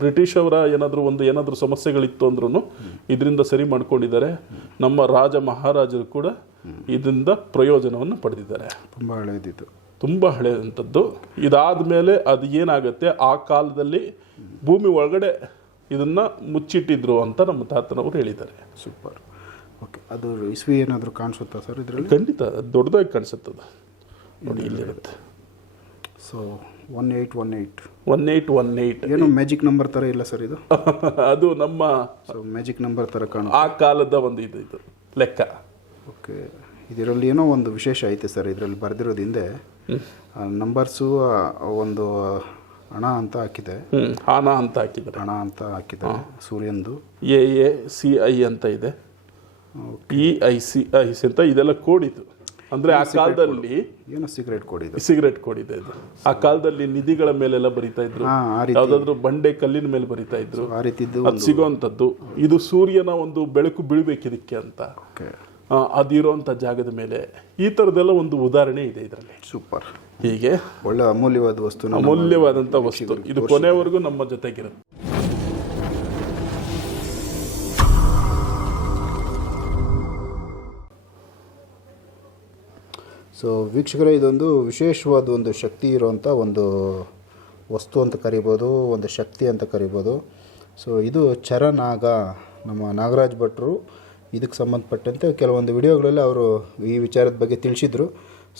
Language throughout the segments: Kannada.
ಬ್ರಿಟಿಷ್ ಅವರ ಏನಾದರೂ ಒಂದು ಏನಾದರೂ ಸಮಸ್ಯೆಗಳಿತ್ತು ಅಂದ್ರೂ ಇದರಿಂದ ಸರಿ ಮಾಡ್ಕೊಂಡಿದ್ದಾರೆ. ನಮ್ಮ ರಾಜ ಮಹಾರಾಜರು ಕೂಡ ಇದರಿಂದ ಪ್ರಯೋಜನವನ್ನು ಪಡೆದಿದ್ದಾರೆ. ತುಂಬ ಹಳೆಯದಿತ್ತು ತುಂಬ ಹಳೆಯಂಥದ್ದು ಇದಾದ ಮೇಲೆ ಅದು ಏನಾಗುತ್ತೆ? ಆ ಕಾಲದಲ್ಲಿ ಭೂಮಿ ಒಳಗಡೆ ಇದನ್ನು ಮುಚ್ಚಿಟ್ಟಿದ್ರು ಅಂತ ನಮ್ಮ ತಾತನವರು ಹೇಳಿದ್ದಾರೆ. ಸೂಪರ್. ಓಕೆ ಅದು ಇಸ್ವಿ ಏನಾದರೂ ಕಾಣಿಸುತ್ತಾ ಸರ್ ಇದರಲ್ಲಿ? ಖಂಡಿತ ದೊಡ್ಡದಾಗಿ ಕಾಣಿಸುತ್ತದೆ. ನೋಡಿ ಇಲ್ಲಿರುತ್ತೆ. So one eight one eight one eight one eight ಏನು ಮ್ಯಾಜಿಕ್ ನಂಬರ್ ಥರ ಇಲ್ಲ ಸರ್ ಇದು. ಅದು ನಮ್ಮ ಮ್ಯಾಜಿಕ್ ನಂಬರ್ ಥರ ಕಾಣು ಆ ಕಾಲದ ಒಂದು ಇದು ಇದು ಲೆಕ್ಕ. ಓಕೆ ಇದರಲ್ಲಿ ಏನೋ ಒಂದು ವಿಶೇಷ ಐತೆ ಸರ್ ಇದರಲ್ಲಿ ಬರೆದಿರೋದು ಹಿಂದೆ. ನಂಬರ್ಸು ಒಂದು ಹಣ ಅಂತ ಹಾಕಿದೆ. ಹಣ ಅಂತ ಹಾಕಿದೆ ಹಣ ಅಂತ ಹಾಕಿದೆ ಸೂರ್ಯಂದು. ಎ ಎ ಸಿ ಐ ಅಂತ ಇದೆ. E I C I C ಅಂತ ಇದೆಲ್ಲ ಕೋಡ್ ಇದು. ಅಂದ್ರೆ ಆ ಕಾಲದಲ್ಲಿ ಏನೋ ಸಿಗರೇಟ್ ಕೊಡಿದೆ ಸಿಗರೇಟ್ ಕೊಡಿದೆ ಇದು. ಆ ಕಾಲದಲ್ಲಿ ನಿಧಿಗಳ ಮೇಲೆಲ್ಲ ಬರಿತಾ ಇದ್ರು. ಯಾವ್ದಾದ್ರು ಬಂಡೆ ಕಲ್ಲಿನ ಮೇಲೆ ಬರಿತಾ ಇದ್ರು. ಅದು ಸಿಗೋವಂಥದ್ದು. ಇದು ಸೂರ್ಯನ ಒಂದು ಬೆಳಕು ಬೀಳ್ಬೇಕು ಇದಕ್ಕೆ ಅಂತ ಅದಿರೋಂಥ ಜಾಗದ ಮೇಲೆ ಈ ಥರದ್ದೆಲ್ಲ ಒಂದು ಉದಾಹರಣೆ ಇದೆ ಇದರಲ್ಲಿ. ಸೂಪರ್. ಹೀಗೆ ಒಳ್ಳೆ ಅಮೂಲ್ಯವಾದ ವಸ್ತು ಅಮೂಲ್ಯವಾದಂಥ ವಸ್ತು. ಇದು ಕೊನೆವರೆಗೂ ನಮ್ಮ ಜೊತೆಗಿರುತ್ತೆ. ಸೊ ವೀಕ್ಷಕರೇ ಇದೊಂದು ವಿಶೇಷವಾದ ಒಂದು ಶಕ್ತಿ ಇರುವಂಥ ಒಂದು ವಸ್ತು ಅಂತ ಕರಿಬೋದು ಒಂದು ಶಕ್ತಿ ಅಂತ ಕರಿಬೋದು. ಸೊ ಇದು ಚರನಾಗ ನಮ್ಮ ನಾಗರಾಜ್ ಭಟ್ರು. ಇದಕ್ಕೆ ಸಂಬಂಧಪಟ್ಟಂತೆ ಕೆಲವೊಂದು ವಿಡಿಯೋಗಳಲ್ಲಿ ಅವರು ಈ ವಿಚಾರದ ಬಗ್ಗೆ ತಿಳಿಸಿದರು.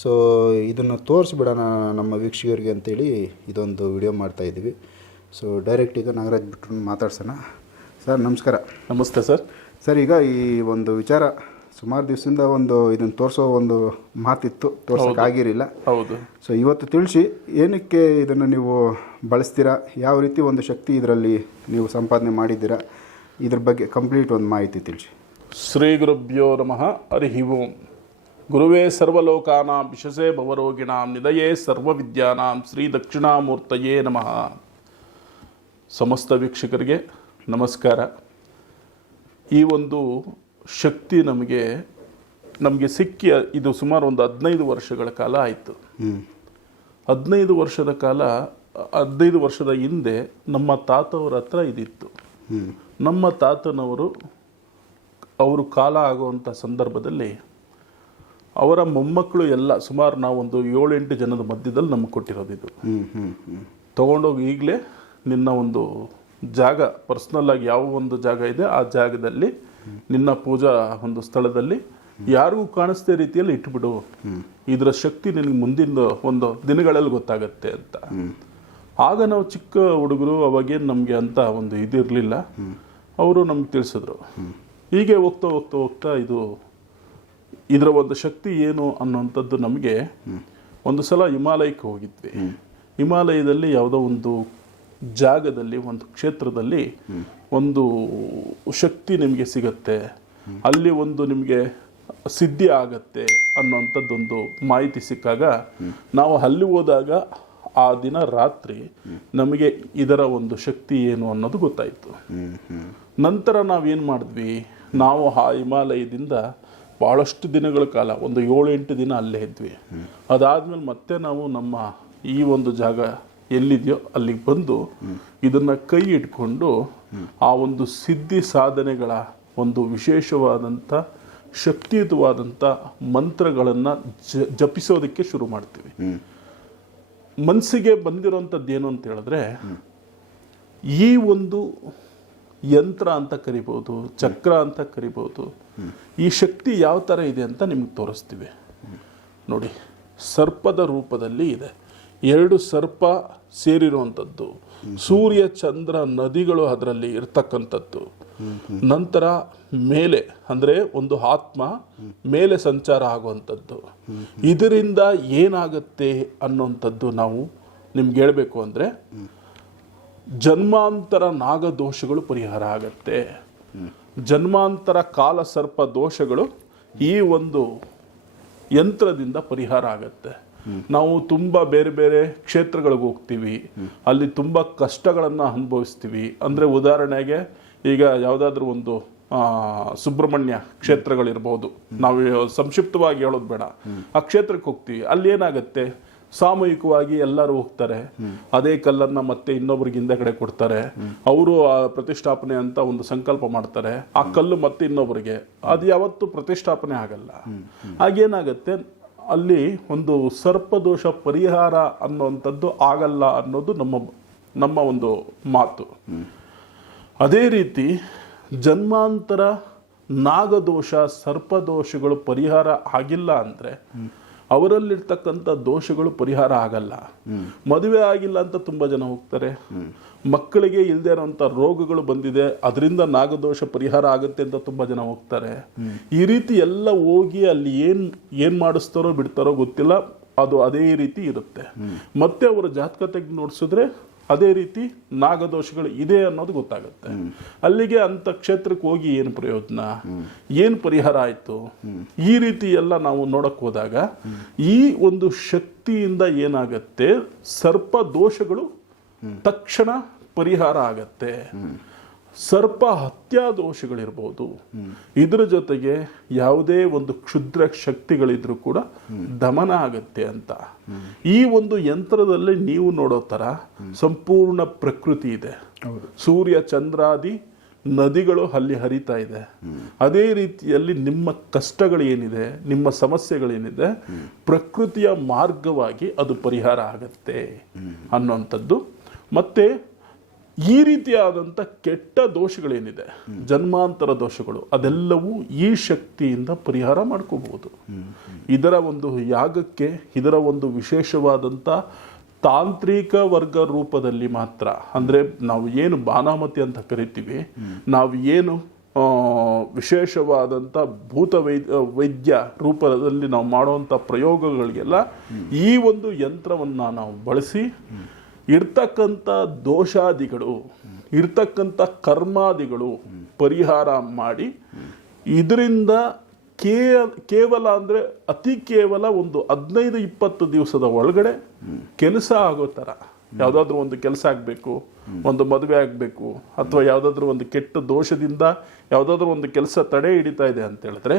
ಸೊ ಇದನ್ನು ತೋರಿಸ್ಬಿಡೋಣ ನಮ್ಮ ವೀಕ್ಷಕರಿಗೆ ಅಂತೇಳಿ ಇದೊಂದು ವಿಡಿಯೋ ಮಾಡ್ತಾ ಇದ್ದೀವಿ. ಸೊ ಡೈರೆಕ್ಟ್ ಈಗ ನಾಗರಾಜ್ ಭಟ್ರನ್ನ ಮಾತಾಡ್ಸೋಣ. ಸರ್ ನಮಸ್ಕಾರ. ನಮಸ್ತೆ ಸರ್. ಸರ್ ಈಗ ಈ ಒಂದು ವಿಚಾರ ಸುಮಾರು ದಿವಸದಿಂದ ಒಂದು ಇದನ್ನು ತೋರಿಸೋ ಒಂದು ಮಾತಿತ್ತು. ತೋರ್ಸೋಕ್ಕಾಗಿರಲಿಲ್ಲ ಹೌದು. ಸೊ ಇವತ್ತು ತಿಳಿಸಿ ಏನಕ್ಕೆ ಇದನ್ನು ನೀವು ಬಳಸ್ತೀರಾ? ಯಾವ ರೀತಿ ಒಂದು ಶಕ್ತಿ ಇದರಲ್ಲಿ ನೀವು ಸಂಪಾದನೆ ಮಾಡಿದ್ದೀರಾ? ಇದ್ರ ಬಗ್ಗೆ ಕಂಪ್ಲೀಟ್ ಒಂದು ಮಾಹಿತಿ ತಿಳಿಸಿ. ಶ್ರೀ ಗುರುಭ್ಯೋ ನಮಃ. ಹರಿ ಓಂ. ಗುರುವೇ ಸರ್ವಲೋಕಾನಾಂ ವಿಶಸೇ ಭವರೋಗಿಣಾಂ ನಿದಯೇ ಸರ್ವವಿದ್ಯಾನಾಂ ಶ್ರೀ ದಕ್ಷಿಣಾಮೂರ್ತಯೇ ನಮಃ. ಸಮಸ್ತ ವೀಕ್ಷಕರಿಗೆ ನಮಸ್ಕಾರ. ಈ ಒಂದು ಶಕ್ತಿ ನಮಗೆ ನಮಗೆ ಸಿಕ್ಕಿ ಇದು ಸುಮಾರು ಒಂದು ಹದಿನೈದು ವರ್ಷಗಳ ಕಾಲ ಆಯಿತು. ಹದಿನೈದು ವರ್ಷದ ಕಾಲ ಹದಿನೈದು ವರ್ಷದ ಹಿಂದೆ ನಮ್ಮ ತಾತವ್ರ ಹತ್ರ ಇದಿತ್ತು. ನಮ್ಮ ತಾತನವರು ಅವರು ಕಾಲ ಆಗುವಂಥ ಸಂದರ್ಭದಲ್ಲಿ ಅವರ ಮೊಮ್ಮಕ್ಕಳು ಎಲ್ಲ ಸುಮಾರು ನಾವೊಂದು ಏಳೆಂಟು ಜನದ ಮಧ್ಯದಲ್ಲಿ ನಮಗೆ ಕೊಟ್ಟಿರೋದು ತೊಗೊಂಡೋಗಿ ಹ್ಞೂ ಹ್ಞೂ ಹ್ಞೂ ತಗೊಂಡೋಗಿ ಈಗಲೇ ನಿನ್ನ ಒಂದು ಜಾಗ ಪರ್ಸ್ನಲ್ ಆಗಿ ಯಾವ ಒಂದು ಜಾಗ ಇದೆ ಆ ಜಾಗದಲ್ಲಿ ನಿನ್ನ ಪೂಜಾ ಒಂದು ಸ್ಥಳದಲ್ಲಿ ಯಾರಿಗೂ ಕಾಣಿಸ್ದೇ ರೀತಿಯಲ್ಲಿ ಇಟ್ಬಿಡು. ಇದರ ಶಕ್ತಿ ನಿನಗೆ ಮುಂದಿನ ಒಂದು ದಿನಗಳಲ್ಲಿ ಗೊತ್ತಾಗತ್ತೆ ಅಂತ. ಆಗ ನಾವು ಚಿಕ್ಕ ಹುಡುಗರು ಅವಾಗೇನು ನಮಗೆ ಅಂತ ಒಂದು ಇದಿರಲಿಲ್ಲ. ಅವರು ನಮ್ಗೆ ತಿಳಿಸಿದ್ರು. ಹೀಗೆ ಹೋಗ್ತಾ ಹೋಗ್ತಾ ಹೋಗ್ತಾ ಇದು ಇದರ ಒಂದು ಶಕ್ತಿ ಏನು ಅನ್ನುವಂಥದ್ದು ನಮಗೆ ಒಂದು ಸಲ ಹಿಮಾಲಯಕ್ಕೆ ಹೋಗಿದ್ವಿ. ಹಿಮಾಲಯದಲ್ಲಿ ಯಾವುದೋ ಒಂದು ಜಾಗದಲ್ಲಿ, ಒಂದು ಕ್ಷೇತ್ರದಲ್ಲಿ ಒಂದು ಶಕ್ತಿ ನಿಮಗೆ ಸಿಗತ್ತೆ. ಅಲ್ಲಿ ಒಂದು ನಿಮಗೆ ಸಿದ್ಧಿ ಆಗತ್ತೆ ಅನ್ನುವಂಥದ್ದೊಂದು ಮಾಹಿತಿ ಸಿಕ್ಕಾಗ ನಾವು ಅಲ್ಲಿ ಹೋದಾಗ ಆ ದಿನ ರಾತ್ರಿ ನಮಗೆ ಇದರ ಒಂದು ಶಕ್ತಿ ಏನು ಅನ್ನೋದು ಗೊತ್ತಾಯಿತು. ನಂತರ ನಾವೇನು ಮಾಡಿದ್ವಿ? ನಾವು ಆ ಹಿಮಾಲಯದಿಂದ ಭಾಳಷ್ಟು ದಿನಗಳ ಕಾಲ, ಒಂದು ಏಳು ಎಂಟು ದಿನ ಅಲ್ಲೇ ಇದ್ವಿ. ಅದಾದಮೇಲೆ ಮತ್ತೆ ನಾವು ನಮ್ಮ ಈ ಒಂದು ಜಾಗ ಎಲ್ಲಿದೆಯೋ ಅಲ್ಲಿಗೆ ಬಂದು ಇದನ್ನ ಕೈ ಇಟ್ಕೊಂಡು ಆ ಒಂದು ಸಿದ್ಧಿ ಸಾಧನೆಗಳ ಒಂದು ವಿಶೇಷವಾದಂಥ ಶಕ್ತಿಯುತವಾದಂಥ ಮಂತ್ರಗಳನ್ನು ಜ ಜಪಿಸೋದಕ್ಕೆ ಶುರು ಮಾಡ್ತೀವಿ. ಮನಸ್ಸಿಗೆ ಬಂದಿರೋಂಥದ್ದು ಏನು ಅಂತ ಹೇಳಿದ್ರೆ ಈ ಒಂದು ಯಂತ್ರ ಅಂತ ಕರಿಬೋದು ಚಕ್ರ ಅಂತ ಕರಿಬೋದು ಈ ಶಕ್ತಿ ಯಾವ ಥರ ಇದೆ ಅಂತ ನಿಮ್ಗೆ ತೋರಿಸ್ತೀವಿ. ನೋಡಿ ಸರ್ಪದ ರೂಪದಲ್ಲಿ ಇದೆ. ಎರಡು ಸರ್ಪ ಸೇರಿರುವಂಥದ್ದು. ಸೂರ್ಯ, ಚಂದ್ರ, ನದಿಗಳು ಅದರಲ್ಲಿ ಇರ್ತಕ್ಕಂಥದ್ದು. ನಂತರ ಮೇಲೆ, ಅಂದರೆ ಒಂದು ಆತ್ಮ, ಮೇಲೆ ಸಂಚಾರ ಆಗುವಂಥದ್ದು. ಇದರಿಂದ ಏನಾಗುತ್ತೆ ಅನ್ನೋಂಥದ್ದು ನಾವು ನಿಮ್ಗೆ ಹೇಳಬೇಕು ಅಂದರೆ, ಜನ್ಮಾಂತರ ನಾಗದೋಷಗಳು ಪರಿಹಾರ ಆಗತ್ತೆ. ಜನ್ಮಾಂತರ ಕಾಲ ಸರ್ಪ ದೋಷಗಳು ಈ ಒಂದು ಯಂತ್ರದಿಂದ ಪರಿಹಾರ ಆಗತ್ತೆ. ನಾವು ತುಂಬ ಬೇರೆ ಬೇರೆ ಕ್ಷೇತ್ರಗಳಿಗೆ ಹೋಗ್ತೀವಿ. ಅಲ್ಲಿ ತುಂಬ ಕಷ್ಟಗಳನ್ನು ಅನುಭವಿಸ್ತೀವಿ. ಅಂದರೆ ಉದಾಹರಣೆಗೆ ಈಗ ಯಾವುದಾದ್ರೂ ಒಂದು ಆ, ಸುಬ್ರಹ್ಮಣ್ಯ ಕ್ಷೇತ್ರಗಳಿರ್ಬೋದು. ನಾವು ಸಂಕ್ಷಿಪ್ತವಾಗಿ ಹೇಳೋದು ಬೇಡ. ಆ ಕ್ಷೇತ್ರಕ್ಕೆ ಹೋಗ್ತೀವಿ. ಅಲ್ಲಿ ಏನಾಗುತ್ತೆ? ಸಾಮೂಹಿಕವಾಗಿ ಎಲ್ಲರೂ ಹೋಗ್ತಾರೆ. ಅದೇ ಕಲ್ಲನ್ನ ಮತ್ತೆ ಇನ್ನೊಬ್ರಿಗೆ ಹಿಂದೆ ಕೊಡ್ತಾರೆ. ಅವರು ಆ ಪ್ರತಿಷ್ಠಾಪನೆ ಅಂತ ಒಂದು ಸಂಕಲ್ಪ ಮಾಡ್ತಾರೆ. ಆ ಕಲ್ಲು ಮತ್ತೆ ಇನ್ನೊಬ್ರಿಗೆ. ಅದು ಯಾವತ್ತು ಪ್ರತಿಷ್ಠಾಪನೆ ಆಗಲ್ಲ. ಆಗೇನಾಗತ್ತೆ ಅಲ್ಲಿ ಒಂದು ಸರ್ಪದೋಷ ಪರಿಹಾರ ಅನ್ನುವಂಥದ್ದು ಆಗಲ್ಲ ಅನ್ನೋದು ನಮ್ಮ ನಮ್ಮ ಒಂದು ಮಾತು. ಅದೇ ರೀತಿ ಜನ್ಮಾಂತರ ನಾಗದೋಷ, ಸರ್ಪದೋಷಗಳು ಪರಿಹಾರ ಆಗಿಲ್ಲ ಅಂದ್ರೆ ಅವರಲ್ಲಿರ್ತಕ್ಕಂಥ ದೋಷಗಳು ಪರಿಹಾರ ಆಗಲ್ಲ. ಮದುವೆ ಆಗಿಲ್ಲ ಅಂತ ತುಂಬಾ ಜನ ಹೋಗ್ತಾರೆ. ಮಕ್ಕಳಿಗೆ ಇಲ್ಲದೆ ಇರೋಂಥ ರೋಗಗಳು ಬಂದಿದೆ. ಅದರಿಂದ ನಾಗದೋಷ ಪರಿಹಾರ ಆಗುತ್ತೆ ಅಂತ ತುಂಬಾ ಜನ ಹೋಗ್ತಾರೆ. ಈ ರೀತಿ ಎಲ್ಲ ಹೋಗಿ ಅಲ್ಲಿ ಏನ್ ಏನ್ ಮಾಡಿಸ್ತಾರೋ ಬಿಡ್ತಾರೋ ಗೊತ್ತಿಲ್ಲ. ಅದು ಅದೇ ರೀತಿ ಇರುತ್ತೆ. ಮತ್ತೆ ಅವರ ಜಾತಕ ತೆಗೆದು ನೋಡಿಸಿದ್ರೆ ಅದೇ ರೀತಿ ನಾಗದೋಷಗಳು ಇದೆ ಅನ್ನೋದು ಗೊತ್ತಾಗುತ್ತೆ. ಅಲ್ಲಿಗೆ ಅಂತ ಕ್ಷೇತ್ರಕ್ಕೆ ಹೋಗಿ ಏನು ಪ್ರಯೋಜನ? ಏನು ಪರಿಹಾರ ಆಯಿತು? ಈ ರೀತಿ ಎಲ್ಲ ನಾವು ನೋಡಕ್ಕೆ ಹೋದಾಗ ಈ ಒಂದು ಶಕ್ತಿಯಿಂದ ಏನಾಗತ್ತೆ? ಸರ್ಪ ದೋಷಗಳು ತಕ್ಷಣ ಪರಿಹಾರ ಆಗತ್ತೆ. ಸರ್ಪ ಹತ್ಯಾ ದೋಷಗಳಿರ್ಬೋದು. ಇದ್ರ ಜೊತೆಗೆ ಯಾವುದೇ ಒಂದು ಕ್ಷುದ್ರ ಶಕ್ತಿಗಳಿದ್ರೂ ಕೂಡ ದಮನ ಆಗತ್ತೆ ಅಂತ. ಈ ಒಂದು ಯಂತ್ರದಲ್ಲಿ ನೀವು ನೋಡೋ ತರ ಸಂಪೂರ್ಣ ಪ್ರಕೃತಿ ಇದೆ. ಸೂರ್ಯ ಚಂದ್ರಾದಿ ನದಿಗಳು ಅಲ್ಲಿ ಹರಿತಾ ಇದೆ. ಅದೇ ರೀತಿಯಲ್ಲಿ ನಿಮ್ಮ ಕಷ್ಟಗಳೇನಿದೆ ನಿಮ್ಮ ಸಮಸ್ಯೆಗಳೇನಿದೆ ಪ್ರಕೃತಿಯ ಮಾರ್ಗವಾಗಿ ಅದು ಪರಿಹಾರ ಆಗತ್ತೆ ಅನ್ನುವಂಥದ್ದು ಮತ್ತೆ ಈ ರೀತಿಯಾದಂಥ ಕೆಟ್ಟ ದೋಷಗಳೇನಿದೆ? ಜನ್ಮಾಂತರ ದೋಷಗಳು, ಅದೆಲ್ಲವೂ ಈ ಶಕ್ತಿಯಿಂದ ಪರಿಹಾರ ಮಾಡ್ಕೋಬಹುದು. ಇದರ ಒಂದು ಯಾಗಕ್ಕೆ, ಇದರ ಒಂದು ವಿಶೇಷವಾದಂಥ ತಾಂತ್ರಿಕ ವರ್ಗ ರೂಪದಲ್ಲಿ ಮಾತ್ರ, ಅಂದರೆ ನಾವು ಏನು ಬಾನಾಮತಿ ಅಂತ ಕರಿತೀವಿ, ನಾವು ಏನು ವಿಶೇಷವಾದಂಥ ಭೂತ ವೈದ್ಯ ವೈದ್ಯ ರೂಪದಲ್ಲಿ ನಾವು ಮಾಡುವಂಥ ಪ್ರಯೋಗಗಳಿಗೆಲ್ಲ ಈ ಒಂದು ಯಂತ್ರವನ್ನು ನಾವು ಬಳಸಿ ಇರ್ತಕ್ಕಂಥ ದೋಷಾದಿಗಳು, ಇರ್ತಕ್ಕಂಥ ಕರ್ಮಾದಿಗಳು ಪರಿಹಾರ ಮಾಡಿ ಇದರಿಂದ ಕೇ ಕೇವಲ ಅಂದರೆ ಅತಿ ಕೇವಲ ಒಂದು ಹದಿನೈದು ಇಪ್ಪತ್ತು ದಿವಸದ ಒಳಗಡೆ ಕೆಲಸ ಆಗೋ ಥರ. ಯಾವುದಾದ್ರೂ ಒಂದು ಕೆಲಸ ಆಗಬೇಕು, ಒಂದು ಮದುವೆ ಆಗಬೇಕು, ಅಥವಾ ಯಾವುದಾದ್ರೂ ಒಂದು ಕೆಟ್ಟ ದೋಷದಿಂದ ಯಾವುದಾದ್ರೂ ಒಂದು ಕೆಲಸ ತಡೆ ಹಿಡಿತಾ ಇದೆ ಅಂತ ಹೇಳಿದ್ರೆ,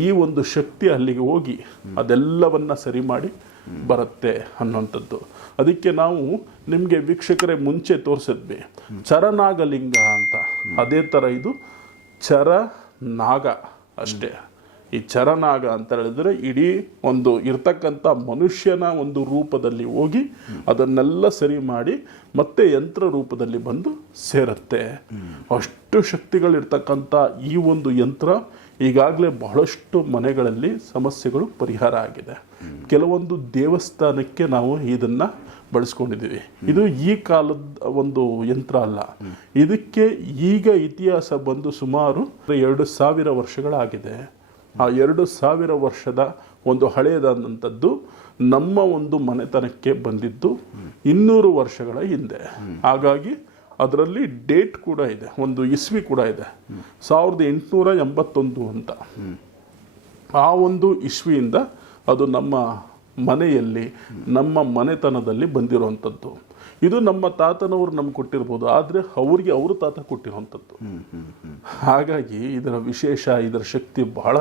ಈ ಒಂದು ಶಕ್ತಿ ಅಲ್ಲಿಗೆ ಹೋಗಿ ಅದೆಲ್ಲವನ್ನ ಸರಿ ಮಾಡಿ ಬರುತ್ತೆ ಅನ್ನುವಂಥದ್ದು. ಅದಕ್ಕೆ ನಾವು ನಿಮಗೆ ವೀಕ್ಷಕರೇ ಮುಂಚೆ ತೋರಿಸಿದ್ವಿ, ಚರನಾಗಲಿಂಗ ಅಂತ. ಅದೇ ಥರ ಇದು ಚರ ನಾಗ ಅಷ್ಟೇ. ಈ ಚರನಾಗ ಅಂತ ಹೇಳಿದ್ರೆ ಇಡೀ ಒಂದು ಇರ್ತಕ್ಕಂಥ ಮನುಷ್ಯನ ಒಂದು ರೂಪದಲ್ಲಿ ಹೋಗಿ ಅದನ್ನೆಲ್ಲ ಸರಿ ಮಾಡಿ ಮತ್ತೆ ಯಂತ್ರ ರೂಪದಲ್ಲಿ ಬಂದು ಸೇರುತ್ತೆ. ಅಷ್ಟು ಶಕ್ತಿಗಳಿರ್ತಕ್ಕಂಥ ಈ ಒಂದು ಯಂತ್ರ ಈಗಾಗಲೇ ಬಹಳಷ್ಟು ಮನೆಗಳಲ್ಲಿ ಸಮಸ್ಯೆಗಳು ಪರಿಹಾರ ಆಗಿದೆ. ಕೆಲವೊಂದು ದೇವಸ್ಥಾನಕ್ಕೆ ನಾವು ಇದನ್ನ ಬಳಸ್ಕೊಂಡಿದ್ದೀವಿ. ಇದು ಈ ಕಾಲದ ಒಂದು ಯಂತ್ರ ಅಲ್ಲ. ಇದಕ್ಕೆ ಈಗ ಇತಿಹಾಸ ಬಂದು ಸುಮಾರು ಎರಡು ಸಾವಿರ ವರ್ಷಗಳಾಗಿದೆ. ಆ ಎರಡು ಸಾವಿರ ವರ್ಷದ ಒಂದು ಹಳೆಯದಾದಂಥದ್ದು ನಮ್ಮ ಒಂದು ಮನೆತನಕ್ಕೆ ಬಂದಿದ್ದು ಇನ್ನೂರು ವರ್ಷಗಳ ಹಿಂದೆ. ಹಾಗಾಗಿ ಅದರಲ್ಲಿ ಡೇಟ್ ಕೂಡ ಇದೆ ಒಂದು ಇಸ್ವಿ ಕೂಡ ಇದೆ. ಸಾವಿರದ ಎಂಟುನೂರ ಎಂಬತ್ತೊಂದು ಅಂತ. ಆ ಒಂದು ಇಸ್ವಿಯಿಂದ ಅದು ನಮ್ಮ ಮನೆಯಲ್ಲಿ ನಮ್ಮ ಮನೆತನದಲ್ಲಿ ಬಂದಿರುವಂಥದ್ದು. ಇದು ನಮ್ಮ ತಾತನವರು ನಮ್ಗೆ ಕೊಟ್ಟಿರ್ಬೋದು ಆದರೆ ಅವ್ರಿಗೆ ಅವರು ತಾತ ಕೊಟ್ಟಿರುವಂಥದ್ದು. ಹಾಗಾಗಿ ಇದರ ವಿಶೇಷ ಇದರ ಶಕ್ತಿ ಬಹಳ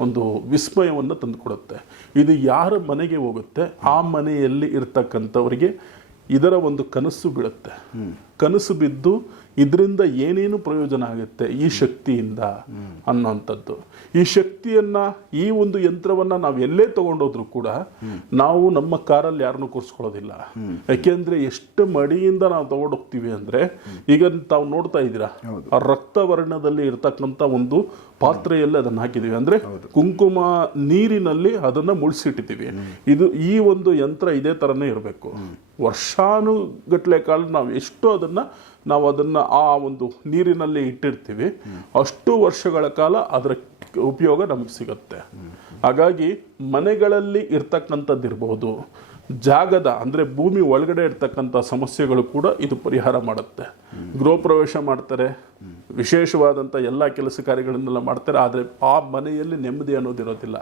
ಒಂದು ವಿಸ್ಮಯವನ್ನು ತಂದುಕೊಡುತ್ತೆ. ಇದು ಯಾರ ಮನೆಗೆ ಹೋಗುತ್ತೆ? ಆ ಮನೆಯಲ್ಲಿ ಇರ್ತಕ್ಕಂಥವರಿಗೆ ಇದರ ಒಂದು ಕನಸು ಬೀಳುತ್ತೆ. ಕನಸು ಬಿದ್ದು ಇದರಿಂದ ಏನೇನು ಪ್ರಯೋಜನ ಆಗುತ್ತೆ ಈ ಶಕ್ತಿಯಿಂದ ಅನ್ನೋಂಥದ್ದು ಈ ಶಕ್ತಿಯನ್ನ ಈ ಒಂದು ಯಂತ್ರವನ್ನ ನಾವು ಎಲ್ಲೇ ತಗೊಂಡೋದ್ರು ಕೂಡ ನಾವು ನಮ್ಮ ಕಾರಲ್ಲಿ ಯಾರನ್ನು ಕೂರಿಸ್ಕೊಳ್ಳೋದಿಲ್ಲ. ಯಾಕೆಂದ್ರೆ ಎಷ್ಟು ಮಡಿಯಿಂದ ನಾವು ತಗೊಂಡೋಗ್ತೀವಿ ಅಂದ್ರೆ ಈಗ ತಾವು ನೋಡ್ತಾ ಇದ್ದೀರಾ ಆ ರಕ್ತ ವರ್ಣದಲ್ಲಿ ಇರ್ತಕ್ಕಂಥ ಒಂದು ಪಾತ್ರೆಯಲ್ಲಿ ಅದನ್ನ ಹಾಕಿದೀವಿ ಅಂದ್ರೆ ಕುಂಕುಮ ನೀರಿನಲ್ಲಿ ಅದನ್ನ ಮುಳ್ಸಿಟ್ಟಿದ್ದೀವಿ. ಇದು ಈ ಒಂದು ಯಂತ್ರ ಇದೇ ತರನೇ ಇರಬೇಕು. ವರ್ಷಾನುಗಟ್ಲೆ ಕಾಲ ನಾವು ಎಷ್ಟು ಅದನ್ನು ನಾವು ಅದನ್ನು ಆ ಒಂದು ನೀರಿನಲ್ಲಿ ಇಟ್ಟಿರ್ತೀವಿ. ಅಷ್ಟು ವರ್ಷಗಳ ಕಾಲ ಅದರ ಉಪಯೋಗ ನಮಗೆ ಸಿಗುತ್ತೆ. ಹಾಗಾಗಿ ಮನೆಗಳಲ್ಲಿ ಇರ್ತಕ್ಕಂಥದ್ದಿರಬಹುದು ಜಾಗದ ಅಂದರೆ ಭೂಮಿ ಒಳಗಡೆ ಇರ್ತಕ್ಕಂಥ ಸಮಸ್ಯೆಗಳು ಕೂಡ ಇದು ಪರಿಹಾರ ಮಾಡುತ್ತೆ. ಗೃಹ ಪ್ರವೇಶ ಮಾಡ್ತಾರೆ, ವಿಶೇಷವಾದಂಥ ಎಲ್ಲ ಕೆಲಸ ಕಾರ್ಯಗಳನ್ನೆಲ್ಲ ಮಾಡ್ತಾರೆ, ಆದರೆ ಆ ಮನೆಯಲ್ಲಿ ನೆಮ್ಮದಿ ಅನ್ನೋದಿರೋದಿಲ್ಲ.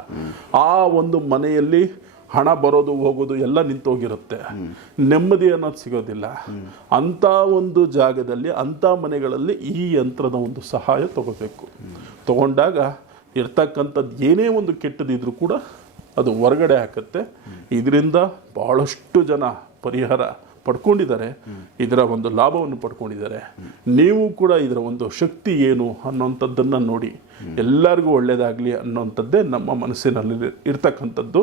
ಆ ಒಂದು ಮನೆಯಲ್ಲಿ ಹಣ ಬರೋದು ಹೋಗೋದು ಎಲ್ಲ ನಿಂತೋಗಿರುತ್ತೆ. ನೆಮ್ಮದಿ ಅನ್ನೋದು ಸಿಗೋದಿಲ್ಲ. ಅಂತ ಒಂದು ಜಾಗದಲ್ಲಿ ಅಂತ ಮನೆಗಳಲ್ಲಿ ಈ ಯಂತ್ರದ ಒಂದು ಸಹಾಯ ತಗೋಬೇಕು. ತಗೊಂಡಾಗ ಇರ್ತಕ್ಕಂಥದ್ದು ಏನೇ ಒಂದು ಕೆಟ್ಟದಿದ್ರೂ ಕೂಡ ಅದು ಹೊರಗಡೆ ಹಾಕುತ್ತೆ. ಇದರಿಂದ ಬಹಳಷ್ಟು ಜನ ಪರಿಹಾರ ಪಡ್ಕೊಂಡಿದ್ದಾರೆ, ಇದರ ಒಂದು ಲಾಭವನ್ನು ಪಡ್ಕೊಂಡಿದ್ದಾರೆ. ನೀವು ಕೂಡ ಇದರ ಒಂದು ಶಕ್ತಿ ಏನು ಅನ್ನೋಂಥದ್ದನ್ನು ನೋಡಿ. ಎಲ್ಲರಿಗೂ ಒಳ್ಳೆಯದಾಗಲಿ ಅನ್ನೋಂಥದ್ದೇ ನಮ್ಮ ಮನಸ್ಸಿನಲ್ಲಿ ಇರ್ತಕ್ಕಂಥದ್ದು.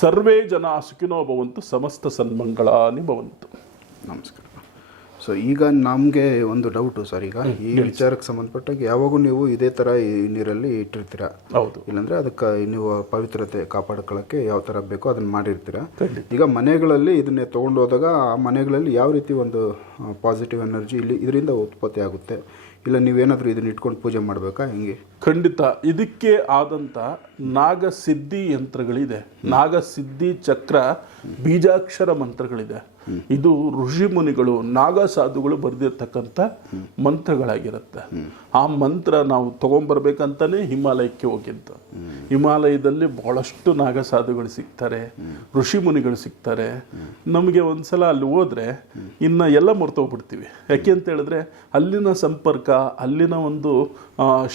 ಸರ್ವೇ ಜನ ಸುಖಿನೋ ಭವಂತು, ಸಮಸ್ತ ಸನ್ಮಂಗಳಾನಿ ಭವಂತು. ನಮಸ್ಕಾರ. ಸೊ ಈಗ ನಮಗೆ ಒಂದು ಡೌಟು ಸರ್ ಈಗ ಈ ವಿಚಾರಕ್ಕೆ ಸಂಬಂಧಪಟ್ಟಾಗ ಯಾವಾಗೂ ನೀವು ಇದೇ ಥರ ಈ ನೀರಲ್ಲಿ ಇಟ್ಟಿರ್ತೀರಾ? ಹೌದು. ಇಲ್ಲಾಂದರೆ ಅದಕ್ಕೆ ನೀವು ಪವಿತ್ರತೆ ಕಾಪಾಡ್ಕೊಳ್ಳೋಕ್ಕೆ ಯಾವ ಥರ ಬೇಕೋ ಅದನ್ನು ಮಾಡಿರ್ತೀರಾ? ಈಗ ಮನೆಗಳಲ್ಲಿ ಇದನ್ನೇ ತೊಗೊಂಡು ಹೋದಾಗ ಆ ಮನೆಗಳಲ್ಲಿ ಯಾವ ರೀತಿ ಒಂದು ಪಾಸಿಟಿವ್ ಎನರ್ಜಿ ಇಲ್ಲಿ ಇದರಿಂದ ಉತ್ಪತ್ತಿ ಆಗುತ್ತೆ? ಇಲ್ಲ ನೀವೇನಾದರೂ ಇದನ್ನ ಇಟ್ಕೊಂಡು ಪೂಜೆ ಮಾಡಬೇಕಾ ಹೆಂಗೆ? ಖಂಡಿತ. ಇದಕ್ಕೆ ಆದಂಥ ನಾಗಸಿದ್ಧಿ ಯಂತ್ರಗಳಿದೆ. ನಾಗಸಿದ್ಧಿ ಚಕ್ರ ಬೀಜಾಕ್ಷರ ಮಂತ್ರಗಳಿದೆ. ಇದು ಋಷಿ ಮುನಿಗಳು, ನಾಗ ಸಾಧುಗಳು ಬರೆದಿರ್ತಕ್ಕಂಥ ಮಂತ್ರಗಳಾಗಿರುತ್ತೆ. ಆ ಮಂತ್ರ ನಾವು ತಗೊಂಡ್ಬರ್ಬೇಕಂತಾನೆ ಹಿಮಾಲಯಕ್ಕೆ ಹೋಗಿದ್ದು. ಹಿಮಾಲಯದಲ್ಲಿ ಬಹಳಷ್ಟು ನಾಗ ಸಾಧುಗಳು ಸಿಗ್ತಾರೆ, ಋಷಿ ಮುನಿಗಳು ಸಿಗ್ತಾರೆ. ನಮಗೆ ಒಂದ್ಸಲ ಅಲ್ಲಿ ಹೋದ್ರೆ ಇನ್ನ ಎಲ್ಲ ಮರ್ತೋಗ್ಬಿಡ್ತೀವಿ. ಯಾಕೆ ಅಂತ ಹೇಳಿದ್ರೆ ಅಲ್ಲಿನ ಸಂಪರ್ಕ, ಅಲ್ಲಿನ ಒಂದು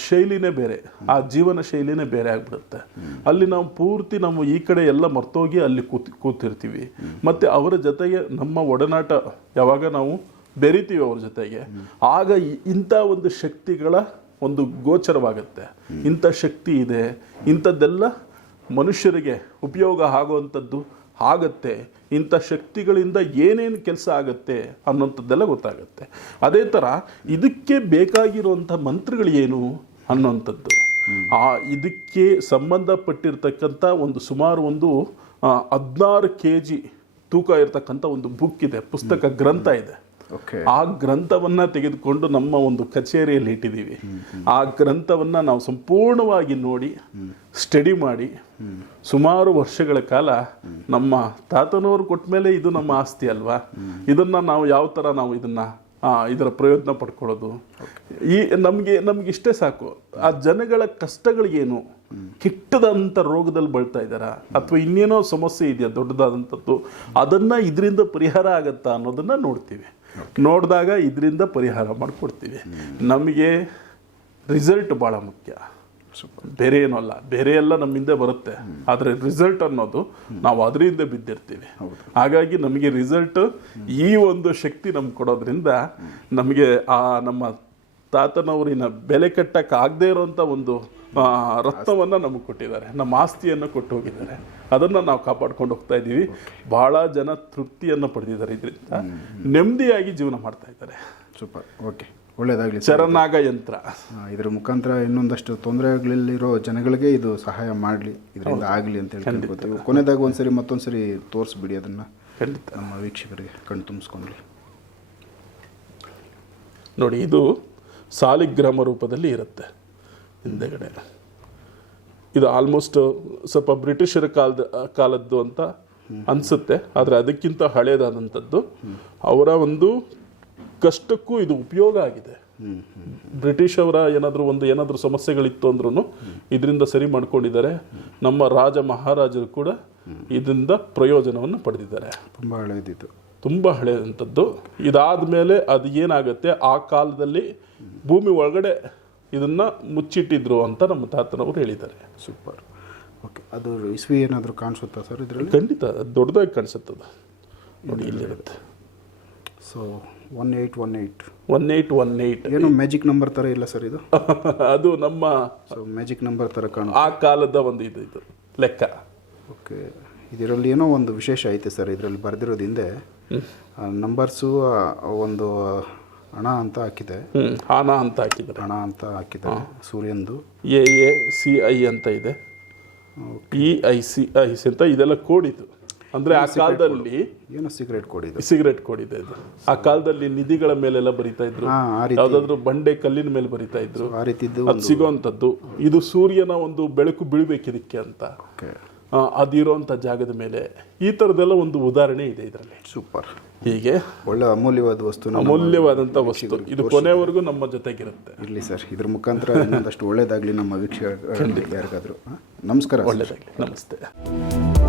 ಶೈಲಿನೇ ಬೇರೆ. ಆ ಜೀವನ ಶೈಲಿನೇ ಬೇರೆ ಆಗ್ಬಿಡುತ್ತೆ. ಅಲ್ಲಿ ನಾವು ಪೂರ್ತಿ ನಾವು ಈ ಕಡೆ ಎಲ್ಲ ಮರ್ತೋಗಿ ಅಲ್ಲಿ ಕೂತ್, ಕೂತಿರ್ತೀವಿ. ಮತ್ತೆ ಅವರ ಜೊತೆಗೆ ನಮ್ಮ ಒಡನಾಟ ಯಾವಾಗ ನಾವು ಬೆರಿತೀವಿ ಅವ್ರ ಜೊತೆಗೆ, ಆಗ ಇಂಥ ಒಂದು ಶಕ್ತಿಗಳ ಒಂದು ಗೋಚರವಾಗುತ್ತೆ. ಇಂಥ ಶಕ್ತಿ ಇದೆ, ಇಂಥದ್ದೆಲ್ಲ ಮನುಷ್ಯರಿಗೆ ಉಪಯೋಗ ಆಗುವಂಥದ್ದು ಆಗತ್ತೆ. ಇಂಥ ಶಕ್ತಿಗಳಿಂದ ಏನೇನು ಕೆಲಸ ಆಗುತ್ತೆ ಅನ್ನೋಂಥದ್ದೆಲ್ಲ ಗೊತ್ತಾಗುತ್ತೆ. ಅದೇ ಥರ ಇದಕ್ಕೆ ಬೇಕಾಗಿರುವಂಥ ಮಂತ್ರಗಳು ಏನು ಅನ್ನೋಂಥದ್ದು. ಆ ಇದಕ್ಕೆ ಸಂಬಂಧಪಟ್ಟಿರ್ತಕ್ಕಂಥ ಒಂದು ಸುಮಾರು ಒಂದು ಹದಿನಾರು ಕೆ ಜಿ ತೂಕ ಇರತಕ್ಕಂಥ ಒಂದು ಬುಕ್ ಇದೆ ಪುಸ್ತಕ ಗ್ರಂಥ ಇದೆ. ಆ ಗ್ರಂಥವನ್ನ ತೆಗೆದುಕೊಂಡು ನಮ್ಮ ಒಂದು ಕಚೇರಿಯಲ್ಲಿ ಇಟ್ಟಿದ್ದೀವಿ. ಆ ಗ್ರಂಥವನ್ನ ನಾವು ಸಂಪೂರ್ಣವಾಗಿ ನೋಡಿ ಸ್ಟಡಿ ಮಾಡಿ ಸುಮಾರು ವರ್ಷಗಳ ಕಾಲ ನಮ್ಮ ತಾತನವರು ಕೊಟ್ಟ ಮೇಲೆ ಇದು ನಮ್ಮ ಆಸ್ತಿ ಅಲ್ವಾ? ಇದನ್ನ ನಾವು ಯಾವ ತರ ನಾವು ಇದನ್ನ ಇದರ ಪ್ರಯೋಜನ ಪಡ್ಕೊಳ್ಳೋದು? ಈ ನಮಗೆ ನಮ್ಗೆ ಇಷ್ಟೇ ಸಾಕು. ಆ ಜನಗಳ ಕಷ್ಟಗಳಿಗೇನು ಕೆಟ್ಟದಂತ ರೋಗದಲ್ಲಿ ಬಳ್ತಾ ಇದ್ದಾರಾ? ಅಥವಾ ಇನ್ನೇನೋ ಸಮಸ್ಯೆ ಇದೆಯಾ? ದೊಡ್ಡದಾದಂಥದ್ದು? ಅದನ್ನು ಇದರಿಂದ ಪರಿಹಾರ ಆಗತ್ತಾ ಅನ್ನೋದನ್ನು ನೋಡ್ತೀವಿ. ನೋಡಿದಾಗ ಇದರಿಂದ ಪರಿಹಾರ ಮಾಡಿಕೊಡ್ತೀವಿ. ನಮಗೆ ರಿಸಲ್ಟ್ ಭಾಳ ಮುಖ್ಯ. ಬೇರೆ ಏನೂ ಅಲ್ಲ. ಬೇರೆ ಎಲ್ಲ ನಮ್ಮಿಂದ ಬರುತ್ತೆ. ಆದರೆ ರಿಸಲ್ಟ್ ಅನ್ನೋದು ನಾವು ಅದರಿಂದ ಬಿದ್ದಿರ್ತೀವಿ. ಹಾಗಾಗಿ ನಮಗೆ ರಿಸಲ್ಟ್ ಈ ಒಂದು ಶಕ್ತಿ ನಮ್ಗೆ ಕೊಡೋದ್ರಿಂದ ನಮಗೆ ಆ ನಮ್ಮ ತಾತನವರಿನ ಬೆಲೆ ಕಟ್ಟಕ್ಕಾಗದೇ ಇರುವಂಥ ಇರೋಂಥ ಒಂದು ರಕ್ತವನ್ನು ರತ್ನವನ್ನ ನಮಗೆ ಕೊಟ್ಟಿದ್ದಾರೆ. ನಮ್ಮ ಆಸ್ತಿಯನ್ನು ಕೊಟ್ಟು ಹೋಗಿದ್ದಾರೆ ಅದನ್ನ ನಾವು ಕಾಪಾಡ್ಕೊಂಡು ಹೋಗ್ತಾ ಇದ್ದೀವಿ ಭಾಳ ಜನ ತೃಪ್ತಿಯನ್ನು ಪಡೆದಿದ್ದಾರೆ ಇದರಿಂದ. ನೆಮ್ಮದಿಯಾಗಿ ಜೀವನ ಮಾಡ್ತಾ ಇದ್ದಾರೆ. ಸೂಪರ್. ಓಕೆ. ಒಳ್ಳೆಯದಾಗಲಿ ಚರನಾಗ ಯಂತ್ರ. ಇದರ ಮುಖಾಂತರ ಇನ್ನೊಂದಷ್ಟು ತೊಂದರೆಗಳಲ್ಲಿರೋ ಜನಗಳಿಗೆ ಇದು ಸಹಾಯ ಮಾಡಲಿ ಇದರಿಂದ ಆಗಲಿ ಅಂತ ಹೇಳಿ ಕೊನೆದಾಗ ಒಂದ್ಸರಿ ಮತ್ತೊಂದ್ಸರಿ ತೋರಿಸ್ಬಿಡಿ ಅದನ್ನು. ಖಂಡಿತ. ನಮ್ಮ ವೀಕ್ಷಕರಿಗೆ ಕಣ್ಣು ತುಂಬಿಸ್ಕೊಂಡ್ಲಿ. ನೋಡಿ ಇದು ಸಾಲಿಗ್ರಾಮ ರೂಪದಲ್ಲಿ ಇರುತ್ತೆ ಹಿಂದೆಗಡೆ. ಇದು ಆಲ್ಮೋಸ್ಟ್ ಸ್ವಲ್ಪ ಬ್ರಿಟಿಷರ ಕಾಲದ ಕಾಲದ್ದು ಅಂತ ಅನಿಸುತ್ತೆ. ಆದರೆ ಅದಕ್ಕಿಂತ ಹಳೇದಾದಂಥದ್ದು. ಅವರ ಒಂದು ಕಷ್ಟಕ್ಕೂ ಇದು ಉಪಯೋಗ ಆಗಿದೆ. ಬ್ರಿಟಿಷ್ ಅವರ ಏನಾದರೂ ಒಂದು ಏನಾದರೂ ಸಮಸ್ಯೆಗಳಿತ್ತು ಅಂದ್ರೂ ಇದರಿಂದ ಸರಿ ಮಾಡ್ಕೊಂಡಿದ್ದಾರೆ. ನಮ್ಮ ರಾಜ ಮಹಾರಾಜರು ಕೂಡ ಇದರಿಂದ ಪ್ರಯೋಜನವನ್ನು ಪಡೆದಿದ್ದಾರೆ. ತುಂಬ ಹಳೇದಿತ್ತು. ತುಂಬ ಹಳೆಯದಂಥದ್ದು ಇದಾದ ಮೇಲೆ ಅದು ಏನಾಗುತ್ತೆ? ಆ ಕಾಲದಲ್ಲಿ ಭೂಮಿ ಒಳಗಡೆ ಇದನ್ನ ಮುಚ್ಚಿಟ್ಟಿದ್ರು ಅಂತ ನಮ್ಮ ತಾತನವರು ಹೇಳಿದ್ದಾರೆ. ಸೂಪರ್ ಓಕೆ ಅದು ಇಸ್ವಿ ಏನಾದರೂ ಕಾಣಿಸುತ್ತಾ ಸರ್ ಇದರಲ್ಲಿ? ಖಂಡಿತ ದೊಡ್ಡದಾಗಿ ಕಾಣಿಸುತ್ತದೆ. ನೋಡಿ ಇಲ್ಲಿರುತ್ತೆ. So one eight one eight one eight one eight ಏನು ಮ್ಯಾಜಿಕ್ ನಂಬರ್ ಥರ ಇಲ್ಲ ಸರ್ ಇದು? ಅದು ನಮ್ಮ ಮ್ಯಾಜಿಕ್ ನಂಬರ್ ಥರ ಕಾಣು ಆ ಕಾಲದ ಒಂದು ಇದು ಇದು ಲೆಕ್ಕ. ಓಕೆ ಇದರಲ್ಲಿ ಏನೋ ಒಂದು ವಿಶೇಷ ಐತೆ ಸರ್ ಇದರಲ್ಲಿ ಬರೆದಿರೋದಿಂದ ನಂಬರ್ಸು ಒಂದು ಹಣ ಅಂತ ಹಾಕಿದೆ. ಹಣ ಅಂತ ಹಾಕಿದ್ದಾರೆ. ಹಣ ಅಂತ ಹಾಕಿದೆ ಸೂರ್ಯಂದು. ಎ ಎ ಸಿ ಐ ಅಂತ ಇದೆ. E I C I C ಅಂತ ಇದೆಲ್ಲ ಕೋಡಿದ್ದು ಅಂದ್ರೆ ಆ ಕಾಲದಲ್ಲಿ ಏನೋ ಸಿಗರೇಟ್ ಕೊಡಿದೆ ಸಿಗರೇಟ್ ಕೊಡಿದೆ ಇದು ಆ ಕಾಲದಲ್ಲಿ ನಿಧಿಗಳ ಮೇಲೆಲ್ಲ ಬರಿತಾ ಇದ್ರು. ಯಾವುದಾದ್ರು ರೀತಿ. ಬಂಡೆ ಕಲ್ಲಿನ ಮೇಲೆ ಬರಿತಾ ಇದ್ರು. ಆ ರೀತಿದ್ದು ಅದು ಸಿಗುವಂಥದ್ದು. ಇದು ಸೂರ್ಯನ ಒಂದು ಬೆಳಕು ಬೀಳ್ಬೇಕು ಇದಕ್ಕೆ ಅಂತ. ಅದಿರೋಂಥ ಜಾಗದ ಮೇಲೆ ಈ ಥರದ್ದೆಲ್ಲ ಒಂದು ಉದಾಹರಣೆ ಇದೆ ಇದರಲ್ಲಿ. ಸೂಪರ್ ಹೀಗೆ ಒಳ್ಳೆ ಅಮೂಲ್ಯವಾದ ವಸ್ತು ಅಮೂಲ್ಯವಾದಂಥ ವಸ್ತು. ಇದು ಕೊನೆವರೆಗೂ ನಮ್ಮ ಜೊತೆಗಿರುತ್ತೆ. ಇರಲಿ ಸರ್ ಇದ್ರ ಮುಖಾಂತರ ಇನ್ನೊಂದಷ್ಟು ಒಳ್ಳೇದಾಗಲಿ ನಮ್ಮ ವೀಕ್ಷಕ ಯಾರಿಗಾದರೂ. ನಮಸ್ಕಾರ ಒಳ್ಳೇದಾಗ್ಲಿ. ಒಳ್ಳೆಯದಾಗಲಿ ನಮಸ್ತೆ.